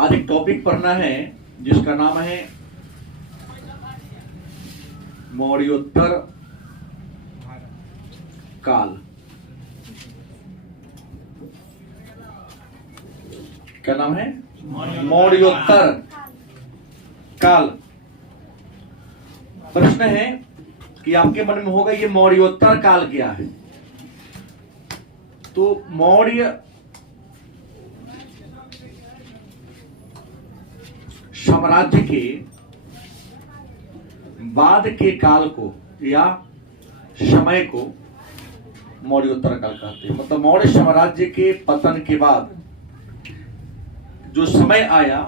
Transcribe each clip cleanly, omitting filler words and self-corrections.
आज एक टॉपिक पढ़ना है जिसका नाम है मौर्योत्तर काल। क्या नाम है? मौर्योत्तर काल। प्रश्न है कि आपके मन में होगा ये मौर्योत्तर काल क्या है। तो मौर्य साम्राज्य के बाद के काल को या समय को मौर्योत्तर काल कहते हैं। मतलब मौर्य साम्राज्य के पतन के बाद जो समय आया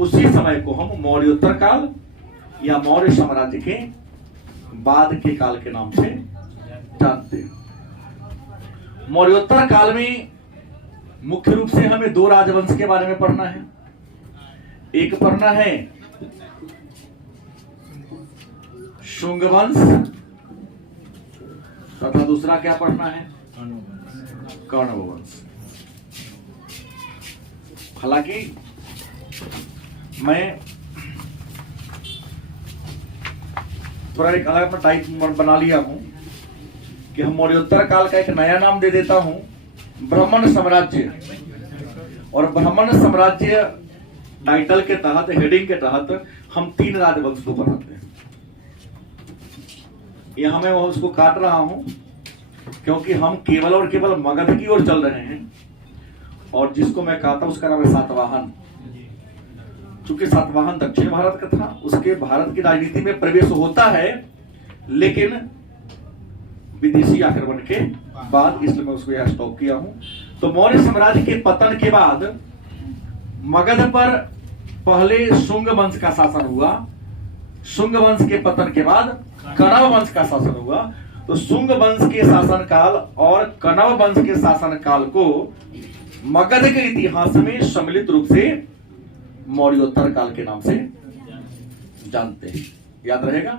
उसी समय को हम मौर्योत्तर काल या मौर्य साम्राज्य के बाद के काल के नाम से जानते हैं। मौर्योत्तर काल में मुख्य रूप से हमें दो राजवंश के बारे में पढ़ना है। एक पढ़ना है शुंग वंश तथा दूसरा क्या पढ़ना है? कण्व वंश। हालांकि मैं थोड़ा एक अलग टाइप बना लिया हूं कि हम मौर्योत्तर काल का एक नया नाम दे देता हूं, ब्राह्मण साम्राज्य। और ब्राह्मण साम्राज्य टाइटल के तहत, हेडिंग के तहत हम तीन राजवंश को बनाते हैं। यहां मैं उसको काट रहा हूं क्योंकि हम केवल और केवल मगध की ओर चल रहे हैं और जिसको मैं कहता हूं उसका नाम है सातवाहन। चूंकि सातवाहन दक्षिण भारत का था, उसके भारत की राजनीति में प्रवेश होता है लेकिन विदेशी आक्रमण के बाद, इसलिए मैं उसको यहां स्टॉप किया हूं। तो मौर्य साम्राज्य के पतन के बाद मगध पर पहले शुंग वंश का शासन हुआ। शुंग वंश के पतन के बाद कण्व वंश का शासन हुआ। तो शुंग वंश के शासन काल और कण्व वंश के शासन काल को मगध के इतिहास में सम्मिलित रूप से मौर्योत्तर काल के नाम से जानते हैं। याद रहेगा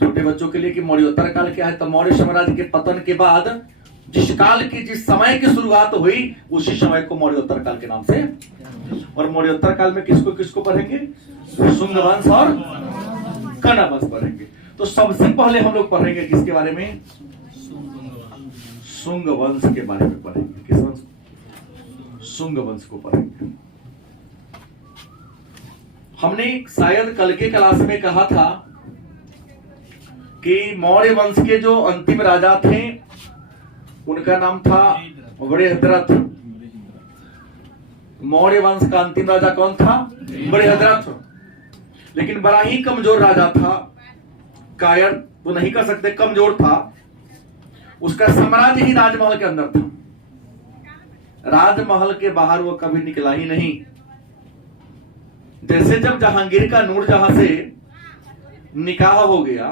छोटे बच्चों के लिए कि मौर्योत्तर काल क्या है। तो मौर्य साम्राज्य के पतन के बाद जिस समय की शुरुआत हुई उसी समय को मौर्योत्तर काल के नाम से। और मौर्योत्तर काल में किसको किसको पढ़ेंगे? शुंग वंश और कण्व वंश पढ़ेंगे। तो सबसे पहले हम लोग पढ़ेंगे किसके बारे में? शुंग वंश के बारे में पढ़ेंगे। किस वंश? शुंग वंश को पढ़ेंगे। हमने शायद कल के क्लास में कहा था कि मौर्य वंश के जो अंतिम राजा थे उनका नाम था बृहद्रथ। मौर्य वंश का अंतिम राजा कौन था? बृहद्रथ। लेकिन बड़ा ही कमजोर राजा था, कायर तो नहीं कर सकते, कमजोर था। उसका साम्राज्य ही राजमहल के अंदर था, राजमहल के बाहर वो कभी निकला ही नहीं। जैसे जब जहांगीर का नूरजहां से निकाह हो गया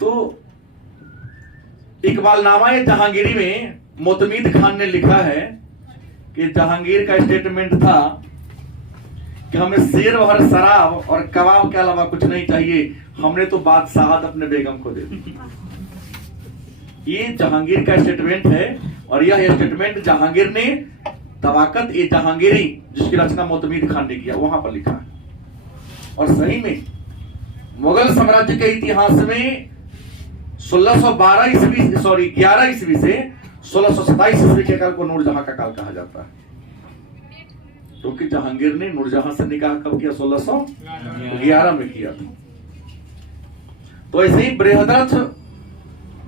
तो इकबालनामा जहांगीरी में मोतमीद खान ने लिखा है कि जहांगीर का स्टेटमेंट था कि हमें शेर भर शराब और कबाब के अलावा कुछ नहीं चाहिए, हमने तो बादशाहत अपने बेगम को दे दी। ये जहांगीर का स्टेटमेंट है और यह स्टेटमेंट जहांगीर ने तवाकत ए जहांगीरी जिसकी रचना मोतमीद खान ने किया वहां पर लिखा है। और सही में मुगल साम्राज्य के इतिहास में 11 ईस्वी से 1627 ईस्वी के काल को नूरजहां का काल कहा जाता है। क्योंकि जहांगीर ने नूरजहां से निकाह कब किया? 1611 में किया था। तो ऐसे ही बृहद्रथ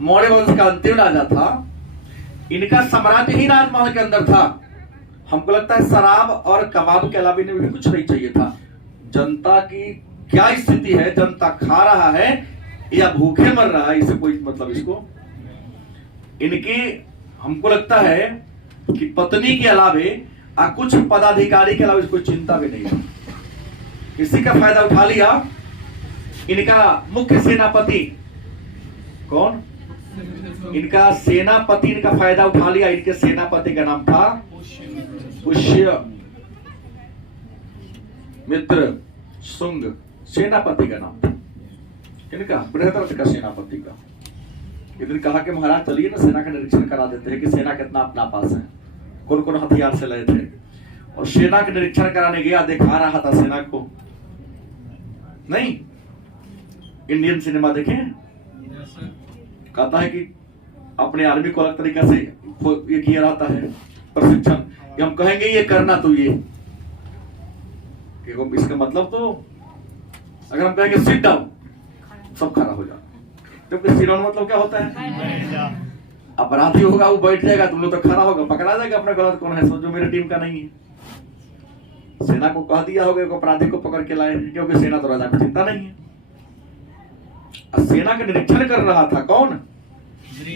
मौर्य वंश का अंतिम राजा था। इनका साम्राज्य ही राजमहल के अंदर था। हमको लगता है शराब और कबाब के अलावा इन्हें भी कुछ नहीं चाहिए था। जनता की क्या स्थिति है, जनता खा रहा है या भूखे मर रहा है, इसे कोई मतलब इसको इनके हमको लगता है कि पत्नी के अलावे कुछ पदाधिकारी के अलावा इसको चिंता भी नहीं है। इसी का फायदा उठा लिया इनका मुख्य सेनापति। कौन? इनका सेनापति इनका फायदा उठा लिया। इनके सेनापति का नाम था पुष्य मित्र शुंग। सेनापति का नाम था किनका? बृहद्रथ का सेनापति का। एक दिन कहा कि महाराज चलिए ना सेना का निरीक्षण करा देते हैं कि सेना कितना अपना पास है, कौन कौन हथियार से लए थे। और सेना के निरीक्षण कराने गया, दिखा रहा था सेना को। नहीं, इंडियन सिनेमा देखे, कहता है कि अपने आर्मी को अलग तरीका से ये किया रहता है प्रशिक्षण, कि हम कहेंगे ये करना तो ये, इसका मतलब तो अगर हम कहेंगे सिट डाउन, सब खड़ा हो जाए, क्योंकि सिट डाउन मतलब क्या होता है, अपराधी होगा वो बैठ जाएगा, तुम लोग तो खड़ा होगा, पकड़ा जाएगा अपना गलत कौन है, जो मेरे टीम का नहीं है। सेना को कह दिया होगा अपराधी को पकड़ के लाए, क्योंकि सेना तो राजा को चिंता नहीं है। सेना का निरीक्षण कर रहा था कौन,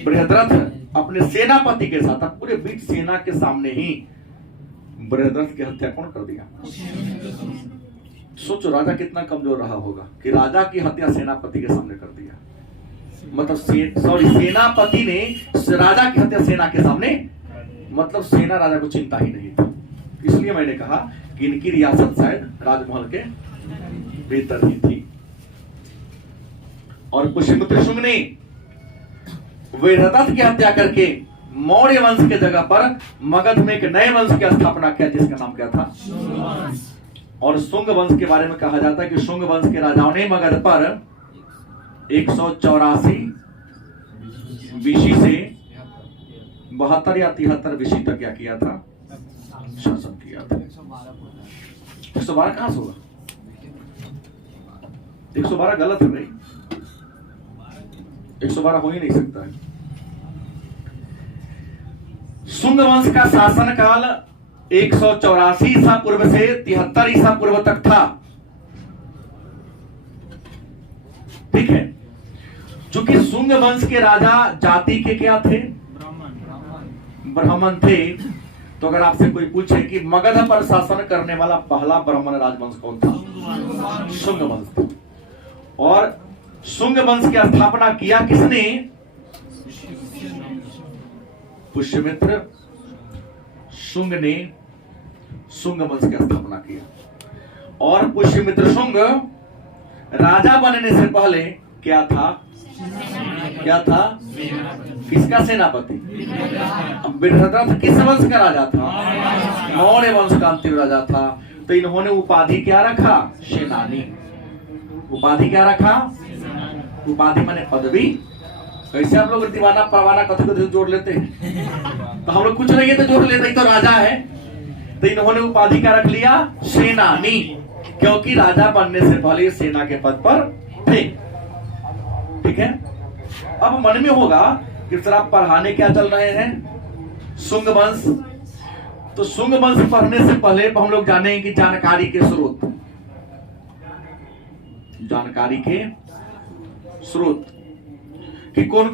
बृहद्रथ, अपने सेनापति के साथ। पूरे बीच सेना के सामने ही बृहद्रथ की हत्या कौन कर दिया। सोचो राजा कितना कमजोर रहा होगा कि राजा की हत्या सेनापति के सामने कर दिया। मतलब सेनापति ने राजा की हत्या सेना के सामने, मतलब सेना राजा को चिंता ही नहीं था। इसलिए मैंने कहा कि इनकी रियासत शायद राजमहल के भीतर ही थी। और पुष्यमित्र शुंग ने बृहद्रथ की हत्या करके मौर्य वंश के जगह पर मगध में एक नए वंश की स्थापना किया, जिसका नाम क्या था, और शुंग वंश के बारे में कहा जाता है कि शुंग वंश के राजाओं ने मगध पर 184 बीसी से 72 या 73 बीसी तक क्या किया था, शासन किया था। 112 कहां से होगा, 112 गलत है भाई, 112 हो ही नहीं सकता है। शुंग वंश का शासन काल 184 ईसा पूर्व से 73 ईसा पूर्व तक था। ठीक है, चूंकि शुंग वंश के राजा जाति के क्या थे, ब्राह्मण थे। तो अगर आपसे कोई पूछे कि मगध पर शासन करने वाला पहला ब्राह्मण राजवंश कौन था, शुंग वंश था। और शुंग वंश की स्थापना किया किसने, पुष्यमित्र शुंग ने शुंग वंश की स्थापना किया। और पुष्यमित्र शुंग राजा बनने से पहले क्या था, क्या था, किसका सेनापति, बृहद्रथ किस वंश का राजा था, मौर्य वंश का अंतिम राजा था। तो इन्होंने उपाधि क्या रखा, सेनानी। उपाधि क्या रखा, उपाधि माने पदवी। कैसे आप लोग दीवाना परवाना कथी कथी जोड़ लेते हैं, तो हम लोग कुछ नहीं है तो जोड़ लेते हैं, तो राजा है। तो इन्होंने उपाधि क्या रख लिया, सेनानी, क्योंकि राजा बनने से पहले सेना के पद पर थे। ठीक है, अब मन में होगा कि सर आप पढ़ाने क्या चल रहे हैं, शुंग वंश। तो शुंग वंश पढ़ने से पहले हम लोग जानेंगे कि जानकारी के स्रोत, जानकारी के स्रोत कि कौन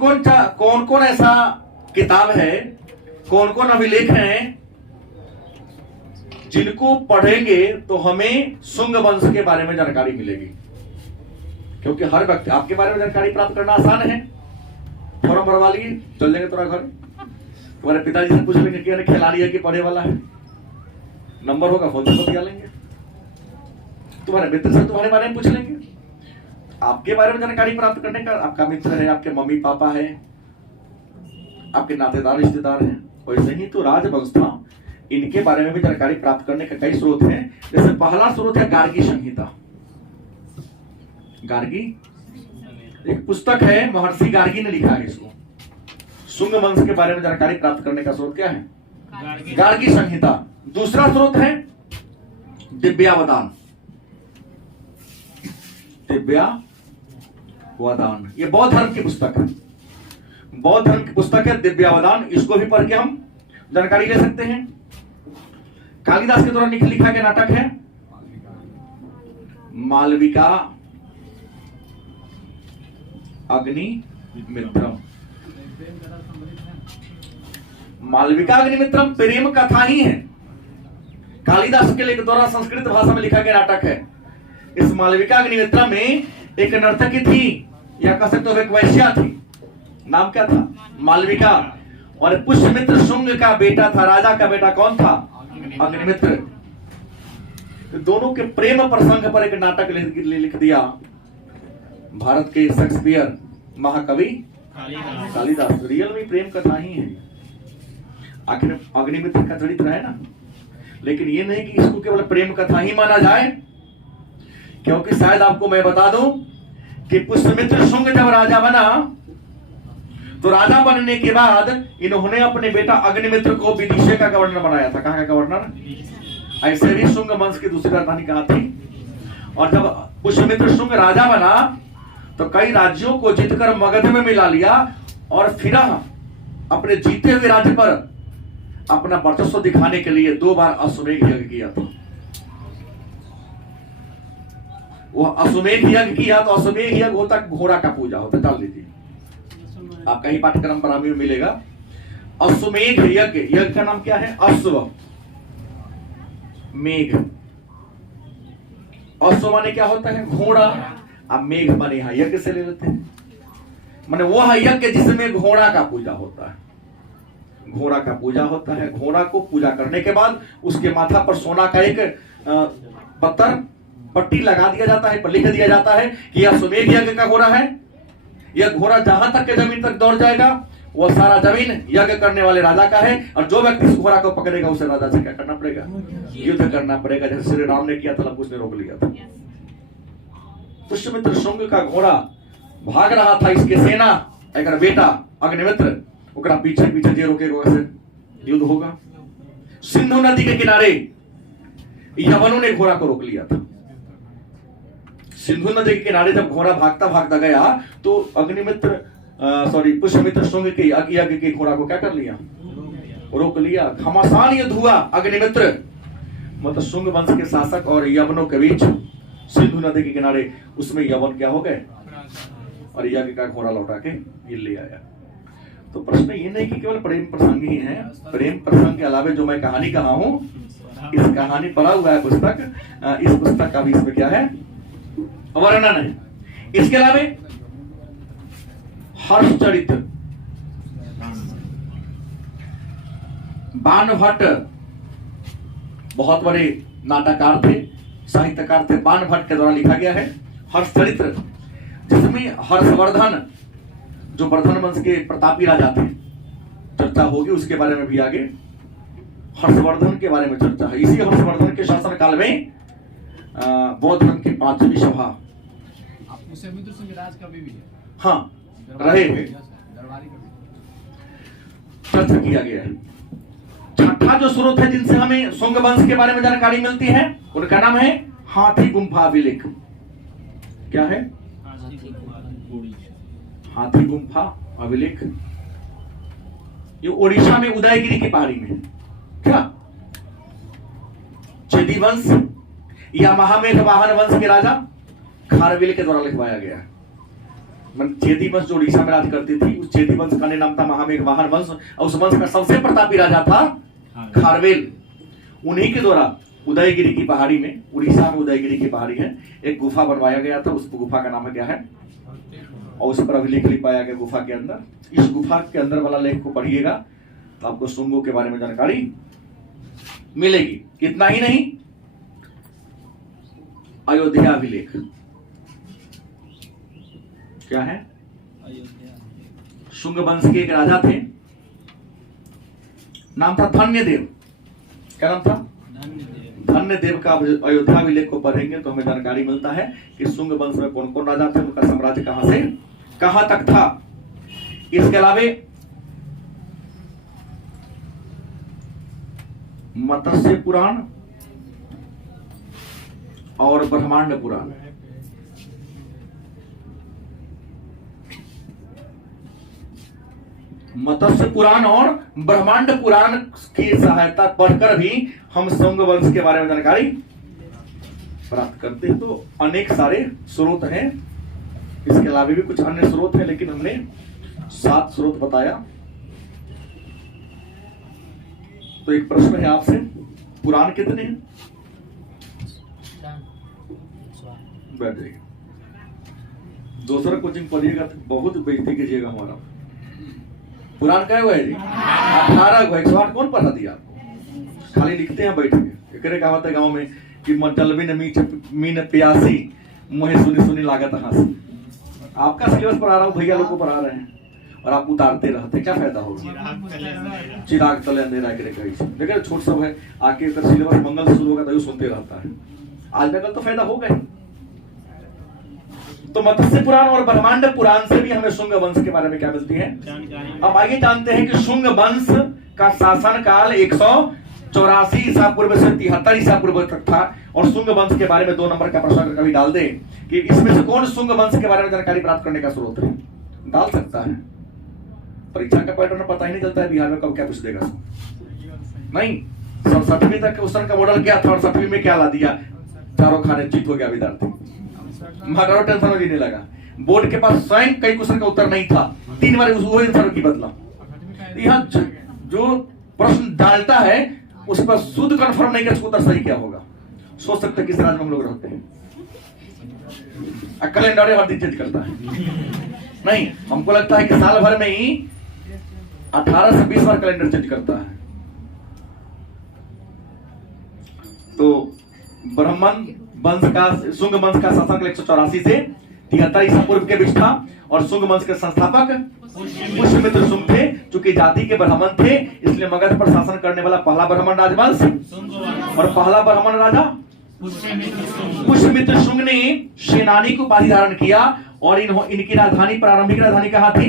कौन ऐसा किताब है, कौन कौन अभिलेख हैं जिनको पढ़ेंगे तो हमें शुंग वंश के बारे में जानकारी मिलेगी। क्योंकि हर व्यक्ति आपके बारे में जानकारी प्राप्त करना आसान है, फॉर्म भरवा लिए चल जाएंगे तुम्हारा घर, तुम्हारे पिताजी से पूछ लेंगे कि खिलाड़ी है कि पढ़े वाला है, नंबर होगा फोन से बतिया लेंगे, तुम्हारे मित्र से तुम्हारे बारे में पूछ लेंगे। आपके बारे में जानकारी प्राप्त करने का, आपका मित्र है, आपके मम्मी पापा है, आपके नातेदार रिश्तेदार हैं, वैसे ही तो राजवंश था, इनके बारे में भी जानकारी प्राप्त करने का कई स्रोत हैं। जैसे पहला स्रोत है गार्गी संहिता। गार्गी एक पुस्तक है, महर्षि गार्गी ने लिखा है इसको। शुंग वंश के बारे में जानकारी प्राप्त करने का स्रोत क्या है, गार्गी संहिता। दूसरा स्रोत है दिव्यावदान। दिव्यावदान ये बौद्ध धर्म की पुस्तक है, बौद्ध धर्म की पुस्तक है दिव्यावदान। इसको भी पढ़ के हम जानकारी ले सकते हैं। कालिदास के द्वारा लिखा गया नाटक है मालविका अग्निमित्रम। मालविका अग्निमित्रम प्रेम कथा ही है, कालिदास के द्वारा संस्कृत भाषा में लिखा गया नाटक है। इस मालविका अग्निमित्रम में एक नर्तकी थी, या कह सकते हो एक वैश्या थी, नाम क्या था, मालविका। और पुष्यमित्र शुंग का बेटा था, राजा का बेटा कौन था, अग्निमित्र। तो दोनों के प्रेम प्रसंग पर एक नाटक लिख दिया भारत के शेक्सपियर महाकवि कालिदास। रियल में प्रेम कथा ही है, आखिर अग्निमित्र का चरित्र है ना। लेकिन ये नहीं कि इसको केवल प्रेम कथा ही माना जाए, क्योंकि शायद आपको मैं बता दूं कि पुष्यमित्र शुंग जब राजा बना तो राजा बनने के बाद इन्होंने अपने बेटा अग्निमित्र को विदिशा का गवर्नर बनाया था। कहां का गवर्नर? ऐसे भी शुंग वंश की दूसरी राजधानी कहां थी? और जब पुष्यमित्र शुंग राजा बना तो कई राज्यों को जीतकर मगध में मिला लिया और फिर अपने जीते हुए राज्य पर अपना वर्चस्व दिखाने के लिए 2 बार अश्वमेध यज्ञ किया था। वो अश्वमेध यज्ञ किया तो अश्वमेध यज्ञ होता घोड़ा का पूजा होता, डाल लीजिए आपका ही पाठ्यक्रम पर हमें मिलेगा। अश्वमेध यज्ञ, यज्ञ का नाम क्या है? अश्व मेघ। अश्व माने क्या होता है? घोड़ा। अब मेघ माने यहां यज्ञ से ले लेते हैं, माने वो है यज्ञ जिसमें घोड़ा का पूजा होता है। घोड़ा का पूजा होता है। घोड़ा को पूजा करने के बाद उसके माथा पर सोना का एक पट्टी लगा दिया जाता है, पर लिख दिया जाता है कि यह अश्वमेध यज्ञ का घोड़ा है। यह घोड़ा जहां तक के जमीन तक दौड़ जाएगा वह सारा जमीन यज्ञ करने वाले राजा का है, और जो व्यक्ति इस घोड़ा को पकड़ेगा उसे राजा से क्या करना पड़ेगा? युद्ध करना पड़ेगा, जैसे श्री राम ने किया था, लव उसने रोक लिया था। पुष्यमित्र शुंग का घोड़ा भाग रहा था, इसके सेना अगर बेटा अग्निमित्र ओकरा पीछे पीछे जे रोकेगा वैसे युद्ध होगा। सिंधु नदी के किनारे यवनों ने घोड़ा को रोक लिया था। सिंधु नदी के किनारे जब घोड़ा भागता भागता गया तो पुष्यमित्र शुंग के यज्ञ के घोड़ा को क्या कर लिया? रोक लिया। घमासान युद्ध हुआ अग्निमित्र मतलब शुंग वंश के शासक और यवनों के बीच सिंधु नदी के किनारे। उसमें यवन क्या हो गए और यज्ञ का घोड़ा लौटा के ये ले आया। तो प्रश्न ये नहीं कि केवल प्रेम प्रसंग ही है, प्रेम प्रसंग के अलावा जो मैं कहानी कहा हूं, इस कहानी पढ़ा हुआ है पुस्तक, इस पुस्तक का भी इसमें क्या है? वर्णन है। इसके अलावा हर्षचरित, बाणभट्ट बहुत बड़े नाटककार थे, साहित्यकार थे, बाणभट्ट के द्वारा लिखा गया है हर्षचरित्र, जिसमें हर्षवर्धन जो वर्धन वंश के प्रतापी राजा थे चर्चा होगी, उसके बारे में भी आगे हर्षवर्धन के बारे में चर्चा है। इसी हर्षवर्धन के शासन काल में बौद्ध धर्म की 5वीं सभा हाँ रहे चर्चा किया गया है। छठा जो स्रोत है जिनसे हमें शुंग वंश के बारे में जानकारी मिलती है उनका नाम है हाथी गुम्फा अभिलेख। क्या है? हाथी गुम्फा अभिलेख। ये उड़ीसा में उदयगिरी की पहाड़ी में। क्या? चेदी वंश या महामेघ वाहन वंश के राजा खारवेल के द्वारा लिखवाया गया। चेदी वंश जो उड़ीसा में राज करती थी उस चेदी वंश का नाम था महामेघ वाहन वंश, और उस वंश का सबसे प्रतापी राजा था खारवेल। उन्हीं के द्वारा उदयगिरी की पहाड़ी में, उड़ीसा में उदयगिरी की पहाड़ी है, एक गुफा बनवाया गया था। उस गुफा का नाम है क्या है? और उस पर अभिलेख लिख पाया गया गुफा के अंदर। इस गुफा के अंदर वाला लेख को पढ़िएगा तो आपको शुंगों के बारे में जानकारी मिलेगी। इतना ही नहीं, अयोध्या अभिलेख। क्या है? शुंग वंश के एक राजा थे, नाम था धन्यदेव। क्या नाम था? धन्यदेव का अयोध्या अभिलेख को पढ़ेंगे तो हमें जानकारी मिलता है कि शुंग वंश में कौन कौन राजा थे, उनका साम्राज्य कहां से कहां तक था। इसके अलावा मत्स्य पुराण और ब्रह्मांड पुराण। मत्स्य पुराण और ब्रह्मांड पुराण की सहायता पढ़कर भी हम शुंग वंश के बारे में जानकारी प्राप्त करते हैं। तो अनेक सारे स्रोत हैं, इसके अलावा भी कुछ अन्य स्रोत हैं, लेकिन हमने 7 स्रोत बताया। तो एक प्रश्न है आपसे, पुराण कितने हैं? बैठ जाइए, दूसरा कोचिंग पढ़िएगा तो बहुत बेइज्जती कीजिएगा हमारा। पुराण क्या हुआ है जी? 18 को 108 कौन पढ़ा दिया आपको? खाली लिखते हैं बैठ के। एकरे कहावत है गांव में कि मटलबिन मीन प्यासी मुहे सुनी सुनी लागत हंसी। आपका सिलेबस पढ़ा रहा हूँ, भैया लोग को पढ़ा रहे हैं, और आप उतारते रहते, क्या फायदा होगा? चिराग तले अंधेरा गिरे कहीं। देखिए छोट सब है, आके अगर सिलेबस मंगल से शुरू होगा तो सुनते रहता है, आज नकल तो फायदा होगा ही। तो मत्स्य पुराण और ब्रह्मांड पुराण से भी हमें शुंग वंश के बारे में क्या मिलती है? अब आइए जानते हैं कि शुंग वंश का शासन काल 184 ईसा पूर्व से 73 ईसा पूर्व तक था। और शुंग वंश के बारे में 2 नंबर का प्रश्न कभी डाल दे कि इसमें से कौन शुंग वंश के बारे में जानकारी प्राप्त करने का स्रोत है, डाल सकता है। परीक्षा का पैटर्न पता ही नहीं चलता है बिहार में कब क्या पूछ देगा। नहीं, 7वीं तक क्वेश्चन का मॉडल क्या था और 7वीं में क्या ला दिया, चारों खाने चित हो गया विद्यार्थी, मगर टेंशन में जीने लगा। बोर्ड के पास स्वयं कई क्वेश्चन का उत्तर नहीं था, 3 बार वही आंसर की बदला। यहाँ जो प्रश्न डालता है उस पर शुद्ध कंफर्म नहीं कर उत्तर सही क्या होगा। सोच सकते किस राज्य में हम लोग रहते हैं, कैलेंडर हर दिन चेंज करता है। नहीं, हमको लगता है कि साल भर में ही 18 से 20 बार कैलेंडर चेंज करता है। तो ब्राह्मण वंश का शुंग वंश का शासक 184 से 73 ईसा पूर्व के बीच था। और शुंग वंश के संस्थापक पुष्यमित्र शुंग थे। चूंकि जाति के ब्राह्मण थे इसलिए मगध पर शासन करने वाला पहला ब्राह्मण राजवंश और पहला ब्राह्मण राजा पुष्यमित्र शुंग ने सेनानी को उपाधि धारण किया। और इनकी राजधानी, प्रारंभिक राजधानी कहाँ थी?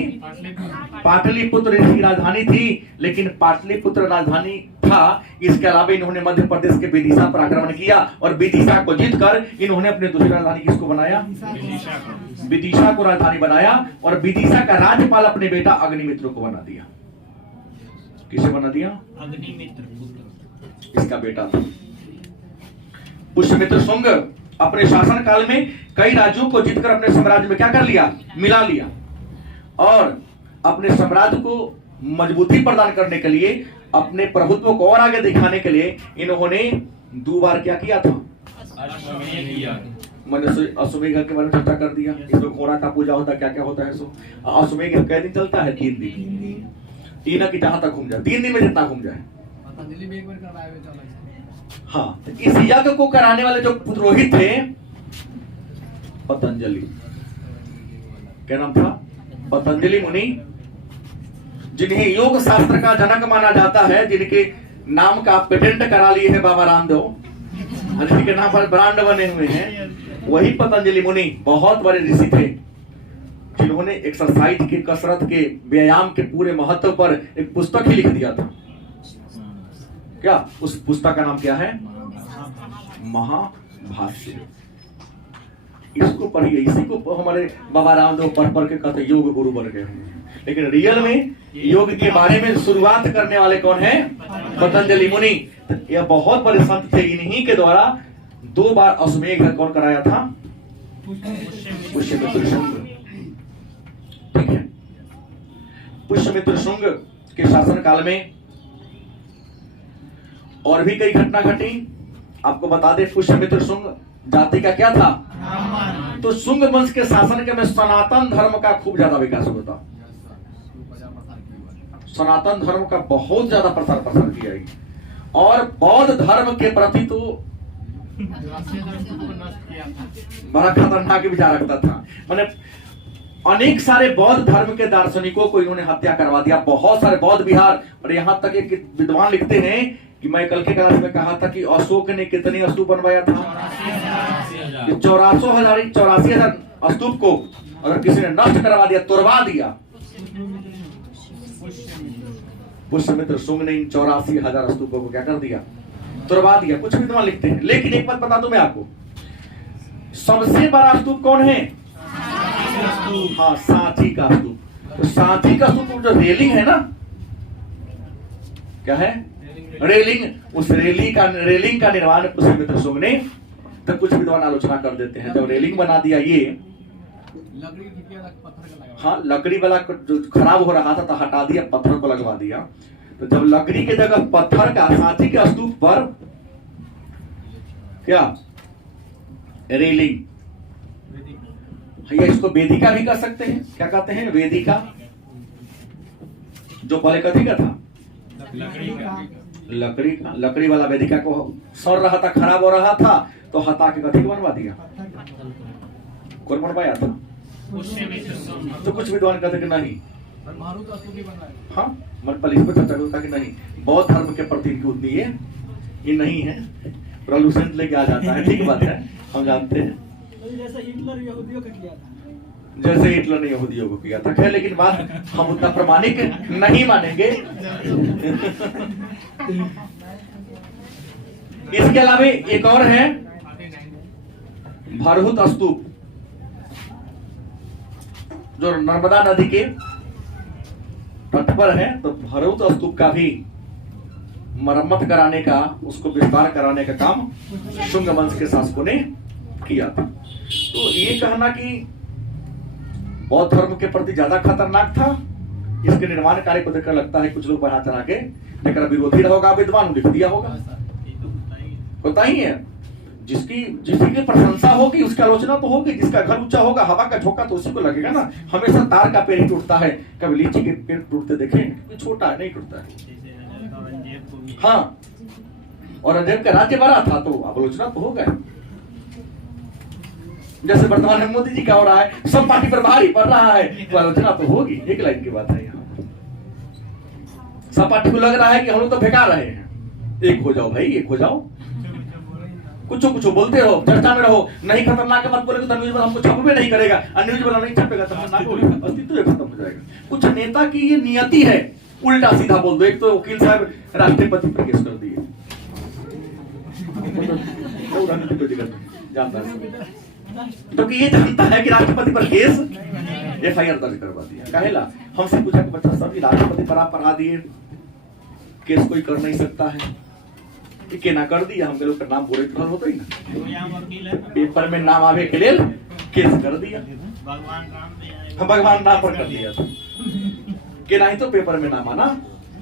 पाटलिपुत्र इनकी राजधानी थी। लेकिन पाटलिपुत्र राजधानी था, इसके अलावा इन्होंने मध्य प्रदेश के विदिशा पर आक्रमण किया और विदिशा को जीतकर इन्होंने अपनी दूसरी राजधानी किसको बनाया? विदिशा को राजधानी बनाया। और विदिशा का राज्यपाल अपने बेटा अग्निमित्र को बना दिया। किसे बना दिया? अग्निमित्र, इसका बेटा था। पुष्यमित्र शुंग अपने शासन काल में कई राज्यों को जीतकर अपने साम्राज्य में क्या कर लिया? मिला लिया। और अपने साम्राज्य को मजबूती प्रदान करने के लिए, अपने प्रभुत्व को और आगे दिखाने के लिए इन्होंने 2 बार क्या किया था? मैंने अश्वमेध के बारे में चर्चा कर दिया। इसमें घोड़ा का पूजा होता है, क्या क्या होता है। सो अश्वमेध कै दिन चलता है? 3 दिन। 3 की जहां तक घूम जाए, 3 दिन में जितना घूम जाए। हाँ, इस यज्ञ को कराने वाले जो पुरोहित थे पतंजलि, क्या नाम था? पतंजलि मुनि, जिन्हें योग शास्त्र का जनक माना जाता है, जिनके नाम का पेटेंट करा लिए है बाबा रामदेव, जिनके नाम पर ब्रांड बने हुए हैं, वही पतंजलि मुनि बहुत बड़े ऋषि थे, जिन्होंने एक्सरसाइज के, कसरत के, व्यायाम के पूरे महत्व पर एक पुस्तक ही लिख दिया था। क्या उस पुस्तक का नाम क्या है? महाभाष्य। इसको पढ़िए, इसी को हमारे बाबा रामदेव पढ़ के कहते योग गुरु बन गए हैं। लेकिन रियल में योग के बारे में शुरुआत करने वाले कौन है? पतंजलि मुनि। यह बहुत बड़े संत थे। इन्हीं के द्वारा 2 बार अश्वमेध कौन कराया था? पुष्यमित्र शुंग। ठीक है, पुष्यमित्र शुंग के शासन काल में और भी कई घटना घटी। आपको बता दें, पुष्यमित्र शुंग जाति का क्या था? तो शुंग वंश के शासन के में सनातन धर्म का खूब ज्यादा विकास होता। सनातन धर्म का बहुत ज्यादा प्रसार प्रसार किया। और बौद्ध धर्म के प्रति तो बड़ा खतरनाक विचार रखता था। मैंने अनेक सारे बौद्ध धर्म के दार्शनिकों को इन्होंने हत्या करवा दिया। बहुत सारे बौद्ध विहार, और यहां तक एक विद्वान लिखते हैं कि मैं कल के क्लास में कहा था कि अशोक ने कितने स्तूप बनवाया था? 84,000 स्तूप को अगर किसी ने नष्ट करवा दिया, तोड़वा दिया, पुष्यमित्र शुंग ने इन 84,000 स्तूपों को क्या कर दिया? तोड़वा दिया। कुछ विद्वान लिखते हैं। लेकिन एक बात बता दूं मैं आपको, सबसे बड़ा स्तूप कौन है? हाँ, सांची का स्तूप। तो सांची का स्तूप जो रेलिंग है ना, क्या है? रेलिंग। उस रेलिंग का निर्माण पुष्यमित्र शुंग ने, तो कुछ विद्वान आलोचना कर देते हैं, जब रेलिंग बना दिया ये, हाँ, लकड़ी वाला जो खराब हो रहा था तो हटा दिया, पत्थर को लगवा दिया। तो जब लकड़ी के जगह पत्थर का, सांची के स्तूप पर क्या? रेलिंग। या इसको वेदिका भी कर सकते हैं। क्या कहते हैं? वेदिका। जो पहले कथी का था? लकड़ी का। लकड़ी वाला वेदिका को सड़ रहा था, खराब हो रहा था, तो हटा के कथी को बनवा दिया? कौन बनवाया था? तो कुछ विद्वान कहते कि नहीं, हाँ, मन पर इस पर चर्चा करता कि नहीं, बौद्ध धर्म के प्रति इनकी उतनी ये नहीं है, प्रलुसेंट लेके आ जाता है। ठीक बात है, हम जानते हैं, जैसे हिटलर ने यहूदियों को किया था। खैर, लेकिन बात हम उतना प्रमाणिक नहीं मानेंगे। इसके अलावा एक और है भारहूत स्तूप, जो नर्मदा नदी के तट पर है। तो भारहूत स्तूप का भी मरम्मत कराने का, उसको विस्तार कराने का काम शुंग वंश के शासकों ने किया था। तो ये कहना कि बौद्ध धर्म के प्रति ज्यादा खतरनाक था, इसके निर्माण कार्य को देखकर लगता है कुछ लोग बढ़ा चढ़ा के लेकर विरोधी होगा, विद्वान लिख दिया होगा। होता ही है, जिसकी प्रशंसा होगी उसकी आलोचना तो होगी। जिसका घर ऊंचा होगा, हवा का झोंका तो उसी को लगेगा ना। हमेशा तार का पेड़ ही टूटता है, कभी लीची के पेड़ टूटते देखें? छोटा है, नहीं टूटता है। हाँ, और औरंगजेब का राज्य बड़ा था तो आलोचना तो होगा। जैसे वर्तमान में मोदी जी का हो रहा है, सब पार्टी पर भारी पड़ रहा है तो आलोचना तो होगी। एक लाइन की बात है यहाँ, सब पार्टी को लग रहा है कि हम लोग तो फेंका रहे हैं। एक हो जाओ भाई, एक हो जाओ, कुछ बोलते रहो, चर्चा में रहो। नहीं खतरनाक मत बोले तो न्यूज वाला हमको छापे नहीं करेगा, और न्यूज वाला नहीं छापेगा तो हम ना बोले, अस्तित्व खत्म हो जाएगा। कुछ नेता की ये नियति है, उल्टा सीधा बोल दो। एक तो वकील साहब राष्ट्रपति पर केस कर दिए, जानता है, क्योंकि ये जानता है कि राष्ट्रपति पर केस, FIR दर्ज करवा दिया। कहेला हमसे पूछा कि बच्चा साहब राष्ट्रपति पर आप पढ़ा दिए, केस कोई कर नहीं सकता है, के ना कर दिया। हम लोग का नाम बोले तो होता ही ना, पेपर में नाम आवे के लिए केस कर दिया, भगवान नाम पर कर दिया था कि नहीं तो पेपर में नाम आना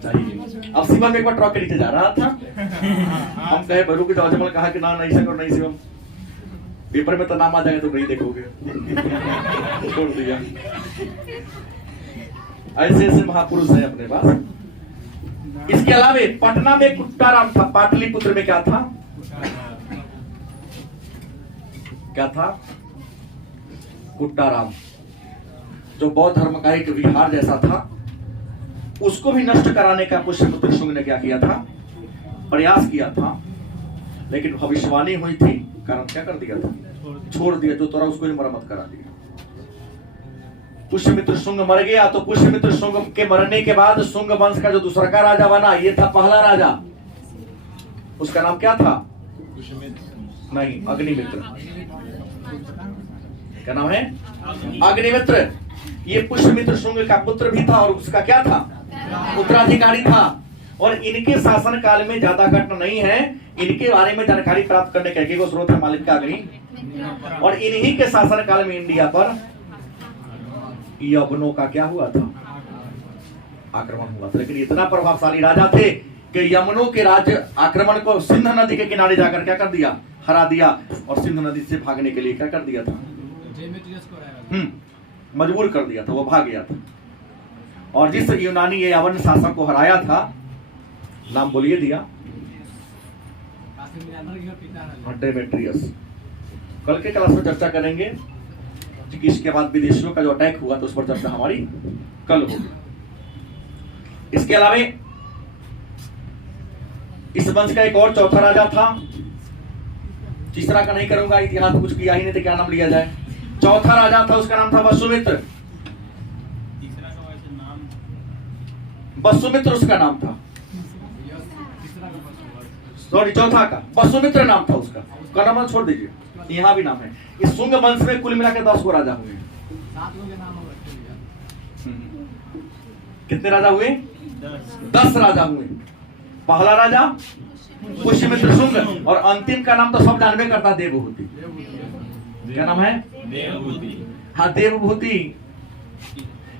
चाहिए। अब शिवम एक बार ट्रक के नीचे जा रहा था, हम कहे बरू के जवाजमल कहा कि ना नहीं सर नहीं शिवम, पेपर में तो नाम आ जाएगा तो नहीं देखोगे, छोड़ दिया। ऐसे महापुरुष है अपने पास। इसके अलावा पटना में कुट्टाराम था, पाटलिपुत्र में क्या था? कुट्टाराम, जो बौद्ध धर्म का एक विहार जैसा था, उसको भी नष्ट कराने का पुष्यमित्र शुंग ने क्या किया था? प्रयास किया था, लेकिन भविष्यवाणी हुई थी, कारण क्या कर दिया था? छोड़ दिया। जो तोरा उसको ही मरम्मत करा दिया। पुष्यमित्र शुंग मर गया, तो पुष्यमित्र शुंग के मरने के बाद शुंग वंश का जो दूसरा का राजा बना, ये था पहला राजा। उसका नाम क्या था? नहीं, अग्निमित्र। क्या नाम है? अग्निमित्र। ये पुष्यमित्र शुंग का पुत्र भी था और उसका क्या था? उत्तराधिकारी था। और इनके शासन काल में ज्यादा घटना नहीं है, इनके बारे में जानकारी प्राप्त करने का एक स्रोत है मालिक का अग्नि। और इन्हीं के शासन काल में इंडिया पर यवनों का क्या हुआ था? आक्रमण हुआ था। लेकिन इतना प्रभावशाली राजा थे कि यवनों के राज्य आक्रमण को सिंध नदी के किनारे जाकर क्या कर दिया? हरा दिया। और सिंध नदी से भागने के लिए क्या कर दिया था? मजबूर कर दिया था, वो भाग गया था। और जिस यूनानी ये यवन शासक को हराया था, नाम बोलिए दिया, डेमेट्रियस। कल के क्लास में चर्चा करेंगे कि इसके बाद विदेशियों का जो अटैक हुआ तो उस पर चर्चा हमारी कल होगी। इसके अलावा इस वंश का एक और चौथा राजा था, तीसरा का नहीं करूंगा, इतिहास में कुछ किया ही नहीं तो क्या नाम लिया जाए। चौथा राजा था, उसका नाम था वसुमित्र। वसुमित्र उसका नाम था, सॉरी चौथा का वसुमित्र नाम था उसका। नाम छोड़ दीजिए, यहाँ भी नाम है। इस शुंग वंश में कुल मिलाकर 10 को राजा हुए। कितने राजा हुए? 10 राजा हुए। पहला राजा पुष्यमित्र शुंग, और अंतिम का नाम तो सब जानबे करता, देवभूति। क्या नाम है? देवभूति। हाँ, देवभूति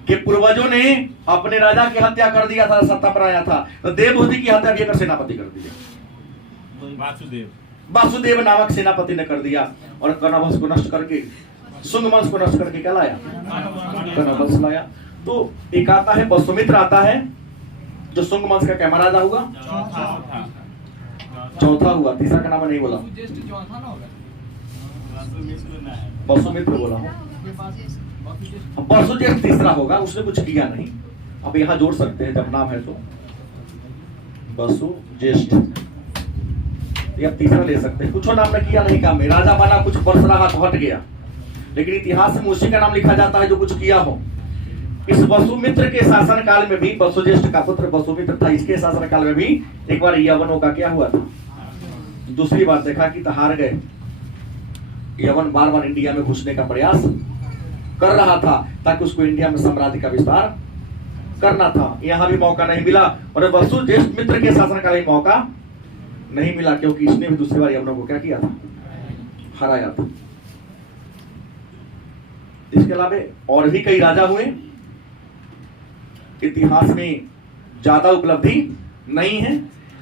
के पूर्वजों ने अपने राजा की हत्या कर दिया था, सत्ता पर आया था, तो देवभूति की हत्या भी एक सेनापति कर दिया। वासुदेव नामक सेनापति ने कर दिया। और कर्ण वंश को नष्ट करके, शुंग वंश को नष्ट करके क्या लाया? कर्ण वंश लाया। तो एक आता है वसुमित्र, आता है जो शुंग वंश का क्या राजा हुआ? चौथा हुआ। तीसरा का नाम नहीं बोला, वसुमित्र बोला। वसुज्येष्ठ तीसरा होगा, उसने कुछ किया नहीं। अब यहां जोड़ सकते हैं जब नाम है तो वसुज्येष्ठ, ये अब तीसरा ले सकते हैं। कुछ नाम ने किया नहीं काम में, राजा बना, कुछ वर्ष रहा तो हट गया, लेकिन इतिहास में उसी का नाम लिखा जाता है जो कुछ किया हो। इस वसुमित्र के शासन काल में भी, वसुज्येष्ठ का पुत्र वसुमित्र था, इसके शासन काल में भी एक बार यवनों का क्या हुआ था, दूसरी बार देखा कि हार गए। यवन बार बार इंडिया में घुसने का प्रयास कर रहा था ताकि उसको इंडिया में साम्राज्य का विस्तार करना था, यहां भी मौका नहीं मिला। और वसुज्येष्ठ मित्र के शासन काल में मौका नहीं मिला, क्योंकि इसने भी दूसरी बार यवनों को क्या किया था, हराया था। इसके अलावा और भी कई राजा हुए, इतिहास में ज्यादा उपलब्धि नहीं है।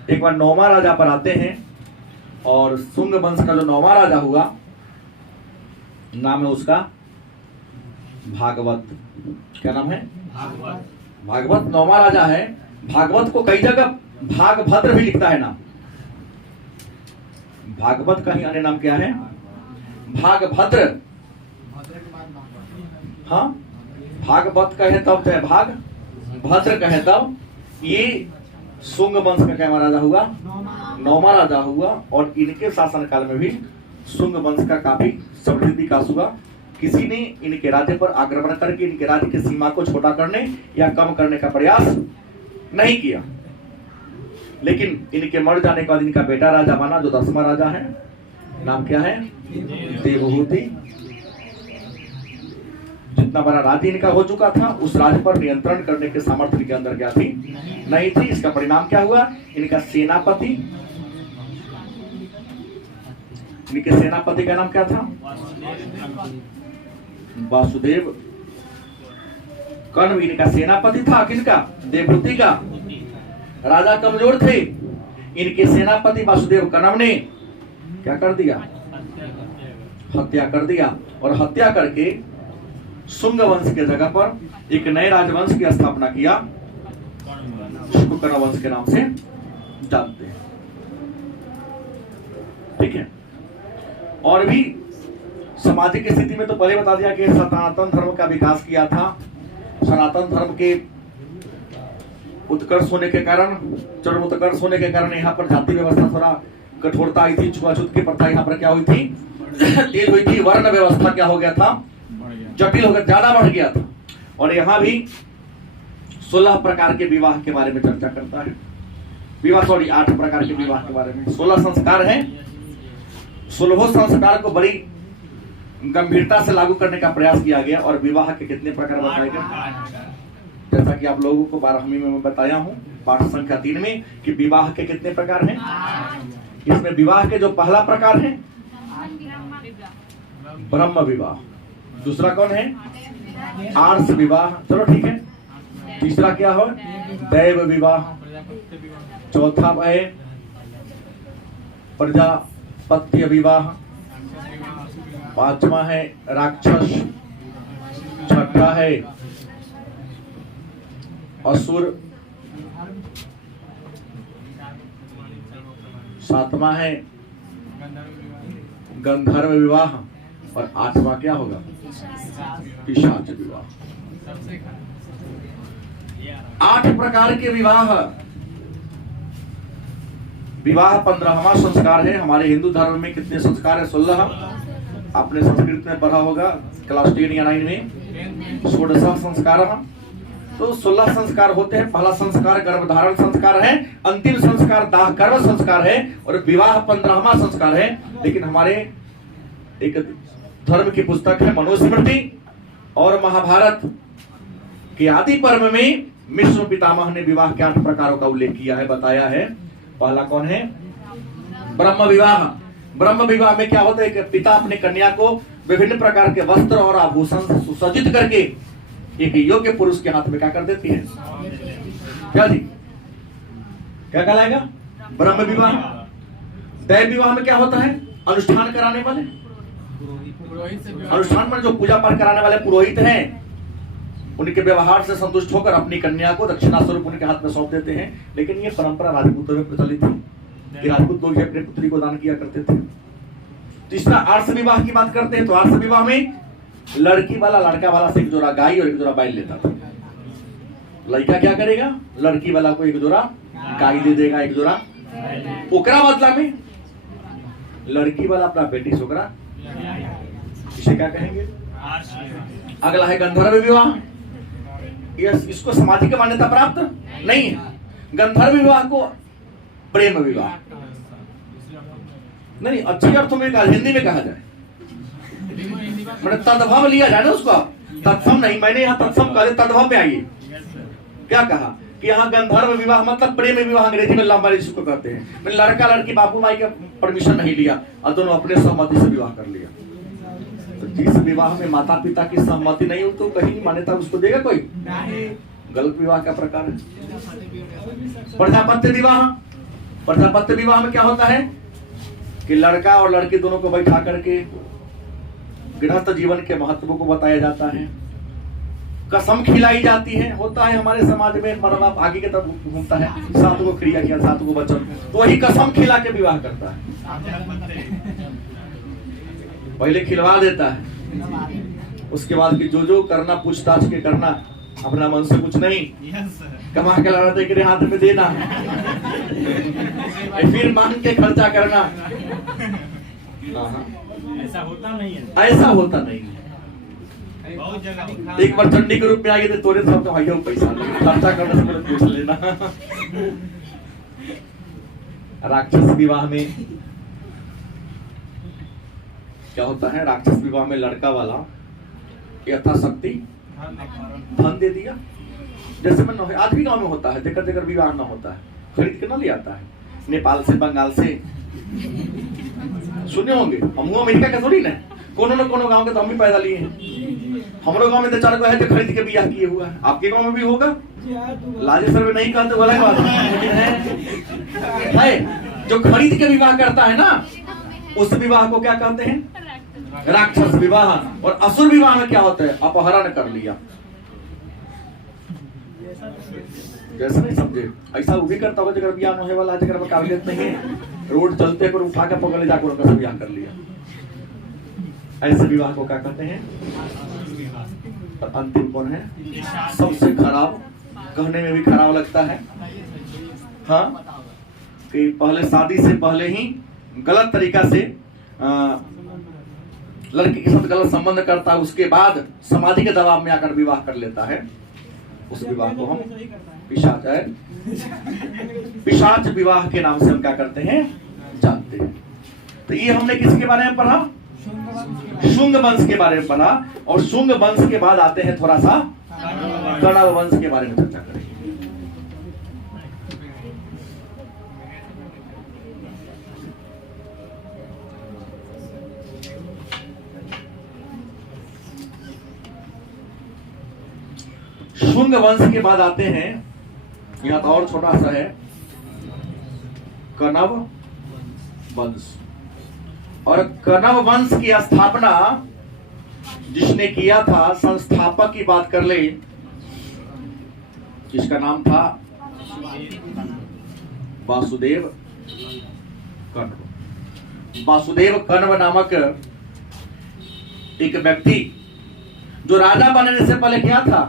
एक बार 9वां राजा पर आते हैं, और शुंग वंश का जो 9वां राजा हुआ, नाम है उसका भागवत। क्या नाम है? भागवत 9वां राजा है। भागवत को कई जगह भागभद्र भी लिखता है नाम, भागवत का ही अन्य नाम क्या है? भागभद्र। हाँ, भागवत कहे तब चाहे भाग भद्र कहे तब। ये शुंग वंश का क्या राजा हुआ? 9वां राजा हुआ, और इनके शासन काल में भी शुंग वंश का काफी समृद्धि विकास हुआ। किसी ने इनके राज्य पर आक्रमण करके इनके राज्य की सीमा को छोटा करने या कम करने का प्रयास नहीं किया, लेकिन इनके मर जाने के बाद इनका बेटा राजा बना, जो 10वां राजा है। नाम क्या है? देवहूति। जितना बड़ा राज्य इनका हो चुका था, उस राज्य पर नियंत्रण करने के सामर्थ्य इनके अंदर क्या थी? नहीं थी। इसका परिणाम क्या हुआ? इनका सेनापति, इनके सेनापति का नाम क्या था? वासुदेव। कर्ण इनका सेनापति था, किसका? देवहूति का। राजा कमजोर थे, इनके सेनापति वासुदेव कर्ण ने क्या कर दिया? हत्या कर दिया, और हत्या करके शुंग वंश के जगह पर एक नए राजवंश की स्थापना किया, जिसको कर्ण वंश के नाम से जानते हैं। ठीक है। और भी सामाजिक स्थिति में तो पहले बता दिया कि सनातन धर्म का विकास किया था। सनातन धर्म के उत्कर्ष होने के कारण, चरम उत्कर्ष होने के कारण यहाँ पर जाति व्यवस्था थोड़ा कठोरता आई थी, छुआछूत की प्रथा यहाँ पर क्या हुई थी? तेज हुई थी। वर्ण व्यवस्था क्या हो गया था? जटिल हो गया, ज्यादा बढ़ गया था। और यहाँ भी 16 प्रकार के विवाह के बारे में चर्चा करता है। विवाह 8 प्रकार के विवाह के बारे में 16 संस्कार हैं। 16 संस्कार को बड़ी गंभीरता से लागू करने का प्रयास किया गया। और विवाह के कितने प्रकार बताए गए? जैसा कि आप लोगों को 12वीं में मैं बताया हूं, पाठ संख्या 3 में, कि विवाह के कितने प्रकार हैं। इसमें विवाह के जो पहला प्रकार है ब्रह्म विवाह, दूसरा कौन है? आर्ष विवाह। चलो ठीक है। तीसरा क्या हो? दैव विवाह। चौथा है प्रजापत्य विवाह। 5वां है राक्षस। 6ठा है असुर। 7वां है गंधर्व विवाह। और 8वां क्या होगा? पिशाच विवाह। 8 प्रकार के विवाह। विवाह 15वां संस्कार है। हमारे हिंदू धर्म में कितने संस्कार है? 16। आपने संस्कृत में पढ़ा होगा क्लास 10 या 9 में, 16 संस्कार। तो 16 संस्कार होते हैं। पहला संस्कार गर्भधारण संस्कार है, अंतिम संस्कार दाह कर्म संस्कार है, और विवाह 15वां संस्कार है। लेकिन हमारे एक धर्म की पुस्तक है मनुस्मृति और महाभारत के आदि पर्व में विष्णु पितामह ने विवाह के 8 प्रकारों का उल्लेख किया है, बताया है। पहला कौन है? ब्रह्म विवाह। ब्रह्म विवाह में क्या होता है कि पिता अपने कन्या को विभिन्न प्रकार के वस्त्र और आभूषण से सुसज्जित करके एक योग्य पुरुष के हाथ में क्या कर देती है? क्या जी? क्या कहलाएगा? ब्रह्म विवाह। दैव विवाह में क्या होता है? अनुष्ठान कराने वाले, अनुष्ठान में जो पूजा पाठ कराने वाले पुरोहित हैं, उनके व्यवहार से संतुष्ट होकर अपनी कन्या को दक्षिणा स्वरूप उनके हाथ में सौंप देते हैं। लेकिन ये परंपरा राजपूतों में प्रचलित है कि राजपूत लोग अपने पुत्री को दान किया करते थे। तीसरा आर्ष विवाह की बात करते हैं। तो आर्ष विवाह में लड़की वाला लड़का वाला से एक जोड़ा गाय और एक जोड़ा बैल लेता था। लड़का क्या करेगा, लड़की वाला को एक जोड़ा गाय दे देगा, एक जोड़ा, ओकरा बदला में लड़की वाला अपना बेटी सोकरा, इसे क्या कहेंगे। अगला है गंधर्व विवाह। इसको सामाजिक मान्यता प्राप्त नहीं है। गंधर्व विवाह को प्रेम विवाह नहीं, अच्छे अर्थों में हिंदी में कहा जाए, मैंने तद्भव लिया जाए ना उसको, तत्सम नहीं, मैंने यहाँ तत्सम कहा, तद्भव पे आइए। क्या कहा कि यहाँ गंधर्व विवाह मतलब प्रेम विवाह, अंग्रेजी में लव मैरिज को कहते हैं। मैंने लड़का लड़की बापू माई का परमिशन नहीं लिया और दोनों अपने सहमति से विवाह कर लिया। तो जिस विवाह में माता पिता की सहमति नहीं हो तो कहीं मान्यता उसको देगा कोई? गलत विवाह का प्रकार है। प्रजापत्य विवाह, प्रजापत्य विवाह में क्या होता है कि लड़का और लड़की दोनों को बैठा करके गृहस्थ जीवन के महत्व को बताया जाता है, कसम खिलाई जाती है। होता है हमारे समाज में, माँ बाप आगे की तरफ घूमता है, 7 को क्रिया किया, 7 को वचन, तो वही कसम खिला के विवाह करता है। पहले खिलवा देता है, उसके बाद की जो करना पूछताछ के करना, अपना मन से कुछ नहीं, कमा के लड़ा दे हाथ में देना, फिर मांग के खर्चा करना। ऐसा होता नहीं है, ऐसा होता नहीं है। बहुत जगह एक बार चंडी के रूप में आ गए थे, तोरे सब तो भाइयों पैसा खर्चा करने से पहले पूछ लेना। राक्षस विवाह में क्या होता है, राक्षस विवाह में लड़का वाला यथाशक्ति धन दे दिया। जैसे मैं आज भी गांव में होता है, देकर देकर विवाह ना होता है, खरीद के ना ले आता है, नेपाल से, बंगाल से, सुने होंगे। हम अमेरिका का थोड़ी ना, कोनो न कोनो गांव के तो हम भी पैदा लिए हैं। हमारे गांव में तो 4 को है जो खरीद के बियाह किए हुआ है। आपके गांव में भी होगा, लाजेसर में नहीं कहते वाला बात है। जो खरीद के विवाह करता है ना, उस विवाह को क्या कहते हैं, राक्षस विवाह। और असुर विवाह में क्या होता है, अपहरण कर लिया। जैसे नहीं समझे, ऐसा वो भी करता होगा जगह बियाह होने वाला, जगह में काबिलियत नहीं है, रोड चलते पर उठा के पकड़ ले जाकर उनका बियाह कर लिया। ऐसे विवाह को क्या कहते हैं। और अंतिम कौन है, सबसे खराब, कहने में भी खराब लगता है, हाँ, कि पहले शादी से पहले ही गलत तरीका से लड़की के साथ गलत संबंध करता है, उसके बाद सामाजिक दबाव में आकर विवाह कर लेता है। उस विवाह को हम पिशाच है, पिशाच विवाह के नाम से हम क्या करते हैं, जानते हैं। तो ये हमने किसके बारे में पढ़ा, शुंग वंश के बारे में पढ़ा। और शुंग वंश के बाद आते हैं थोड़ा सा कण्व वंश के बारे में चर्चा करेंगे। शुंग वंश के बाद आते हैं, यहाँ तो और छोटा सा है, कण्व वंश। और कण्व वंश की स्थापना जिसने किया था, संस्थापक की बात कर ले, जिसका नाम था वासुदेव कण्व। वासुदेव कण्व नामक एक व्यक्ति जो राजा बनने से पहले क्या था,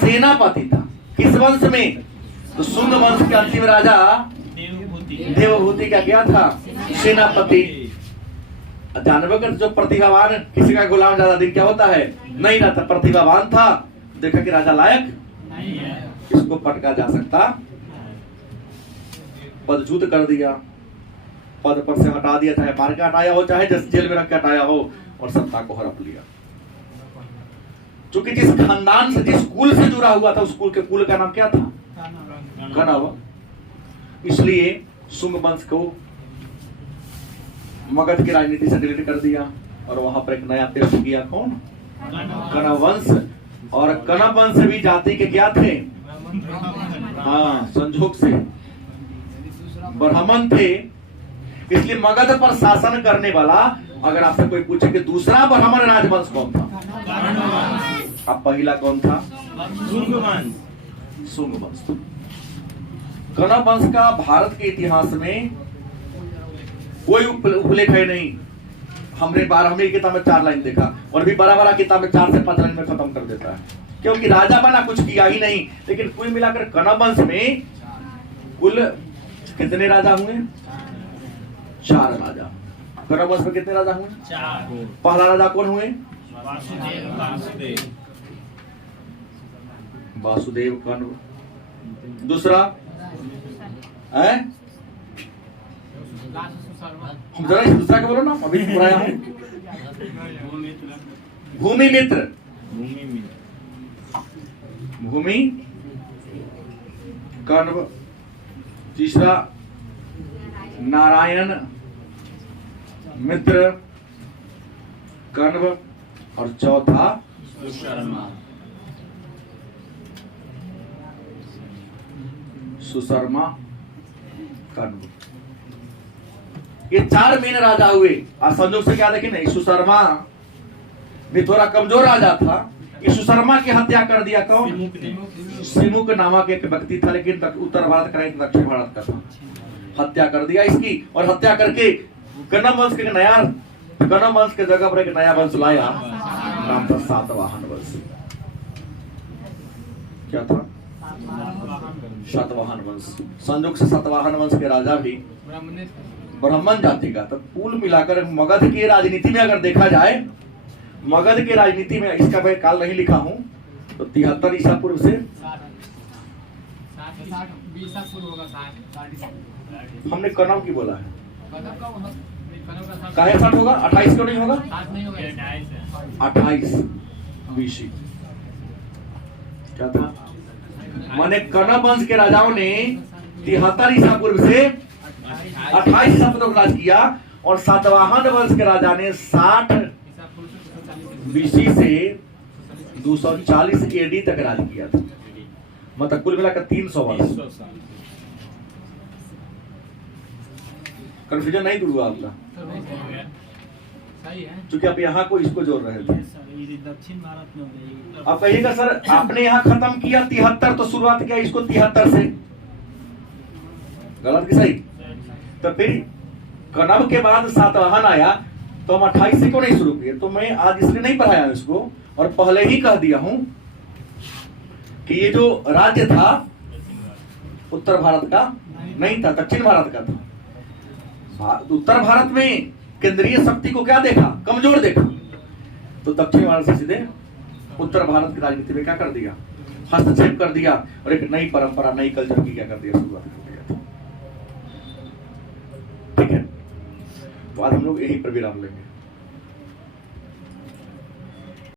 सेनापति था। किस वंश में, तो शुंग वंश के अंतिम राजा देवभूति का क्या था, सेनापति। जानवर जो प्रतिभावान, किसी का गुलाम ज्यादा दिन क्या होता है, नहीं रहता। प्रतिभावान था, देखा कि राजा लायक, इसको पटका जा सकता, पदच्युत कर दिया, पद पर से हटा दिया, चाहे मार के हटाया हो, चाहे जेल में रख के हटाया हो, और सत्ता को हड़प लिया। चूंकि जिस खानदान से, जिस कुल से जुड़ा हुआ था, उस कुल के कुल का नाम क्या था, कण्व। इसलिए शुंग वंश को मगध की राजनीति से डिलीट कर दिया और वहां पर एक नया टेस्ट किया, कौन, कण्व वंश। और कण्व वंश भी जाति के क्या थे, हाँ, संजोग से ब्राह्मण थे। इसलिए मगध पर शासन करने वाला, अगर आपसे कोई पूछे कि दूसरा ब्राह्मण राजवंश कौन था, अब पहला कौन था, शुंग वंश। शुंग वंश। कण्व वंश का भारत के इतिहास में कोई उपलेख है नहीं। हमने 12वीं किताब में 4 लाइन देखा, और भी बड़ा किताब में 4 से 5 लाइन में खत्म कर देता है, क्योंकि राजा बना कुछ किया ही नहीं। लेकिन कुल मिलाकर कण्व वंश में कुल कितने राजा हुए? 4 राजा। कण्व वंश में कितने राजा हुए? 4। पहला राजा कौन हुए? वासुदेव कण्व। दूसरा है, हम जरा इस दूसरा का बोलो ना, अभी बुराया हूं। भूमिमित्र। भूमि कण्व। तीसरा नारायण मित्र कण्व। और चौथा सुशर्मा कण्व। ये 4 मेन राजा हुए। आज संजोग से क्या देखें नहीं, सुशर्मा भी थोड़ा कमजोर राजा था। ये सुशर्मा की हत्या कर दिया कौन? सिमुक नामक एक व्यक्ति था, लेकिन उत्तर भारत का नहीं, दक्षिण भारत का था। हत्या कर दिया इसकी, और हत्या करके कण्व वंश के नया, कण्व वंश के जगह पर एक नया वंश लाया, नाम था सातवाहन वंश। क्या था? सातवाहन वंश। संयोग से सातवाहन वंश के राजा भी ब्राह्मण जाति का। तो कुल मिलाकर मगध की राजनीति में अगर देखा जाए, मगध की राजनीति में, इसका मैं काल नहीं लिखा हूं, तो 73 ईसा पूर्व से हमने कण्व की बोला है, काहे 60 होगा? 28 क्यों नहीं होगा? 28 BC। क्या था? माने कण्व वंश के राजाओं ने 73 ईसा पूर्व से 28 ईसा पूर्व राज किया, और सातवाहन वंश के राजा ने 60 BC से 240 AD तक राज किया था। मतलब कुल मिलाकर 300 वर्ष। कंफ्यूजन नहीं दूर हुआ आपका? क्योंकि आप यहाँ को इसको जोड़ रहे थे। दक्षिण भारत में आप कहिएगा सर आपने यहाँ खत्म किया 73, तो शुरुआत किया इसको 73 से, गलत कि सही? तो फिर कण्व के बाद सातवाहन आया, तो हम 28 से क्यों नहीं शुरू किए? तो मैं आज इसलिए नहीं पढ़ाया इसको, और पहले ही कह दिया हूं कि ये जो राज्य था उत्तर भारत का नहीं था, दक्षिण भारत का था। उत्तर भारत में केंद्रीय शक्ति को क्या देखा? कमजोर देखा। तो दक्षिण भारत से सीधे उत्तर भारत की राजनीति में क्या कर दिया? हस्तक्षेप कर दिया, और एक नई परंपरा, नई कल्चर की क्या कर दिया? शुरुआत कर दिया। ठीक है, तो आज हम लोग यही पर विराम लेंगे।